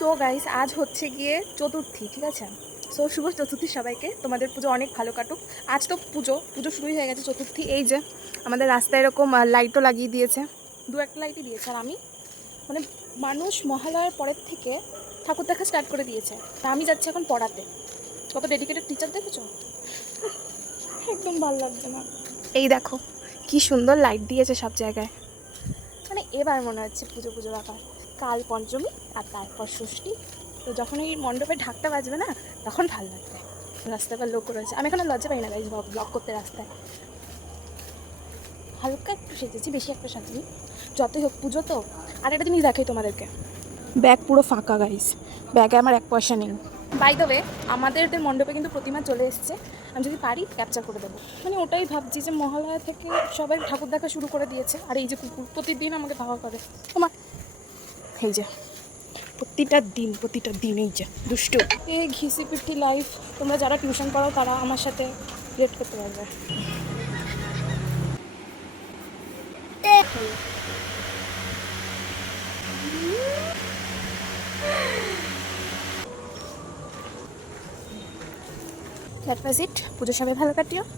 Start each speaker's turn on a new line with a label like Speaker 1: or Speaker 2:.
Speaker 1: So guys আজ হচ্ছে গিয়ে চতুর্থী, ঠিক আছে? সো শুভ চতুর্থী সবাইকে। তোমাদের পুজো অনেক ভালো কাটুক। আজ তো পুজো পুজো শুরুই হয়ে গেছে চতুর্থী। এই যে, আমাদের রাস্তায় এরকম লাইটও লাগিয়ে দিয়েছে। দু একটা লাইটই দিয়েছে আর আমি। মানে মানুষ মহালয়ার পরের থেকে ঠাকুর দেখা স্টার্ট করে দিয়েছে। আমি যাচ্ছি এখন পড়াতে। কত ডেডিকেটেড টিচার দেখেছ? একদম ভালো লাগছে না। এই দেখো, কি সুন্দর লাইট দিয়েছে সব জায়গায়। মানে এবার মনে হচ্ছে পুজো পুজো ব্যাপার কাল পঞ্চমী আর তারপর ষষ্ঠী। তো যখন এই মণ্ডপে ঢাকটা বাজবে না, তখন ভালো লাগবে। রাস্তায় লোক রয়েছে। আমি এখনও লজ্জা পাই না গাইজ ব্লগ করতে রাস্তায়। হালকা একটু সেজেছি, বেশি একটা সাজিনি। যতই হোক, পুজো তো। আর একটা জিনিস দেখাই তোমাদেরকে। ব্যাগ পুরো ফাঁকা গাইজ ব্যাগে আমার এক পয়সা নেই। বাই দ্য ওয়ে আমাদের মণ্ডপে কিন্তু প্রতিমা চলে এসছে। আমি যদি পারি ক্যাপচার করে দেবো। মানে ওটাই ভাবছি যে মহালয়া থেকে সবাই ঠাকুর দেখা শুরু করে দিয়েছে। আর এই যে কুকুর প্রতিদিন আমাকে ধাওয়া করে। তোমার এই যে, প্রতিটা দিন প্রতিটা দিন এই যে দুষ্টু। এই ঘিসি পিঠি লাইফ তোমরা যারা টিউশন পড়ো তারা আমার সাথে রিলেট করতে পারবে। দ্যাট ওয়াজ ইট পুজো সবাই ভালো কাটিও।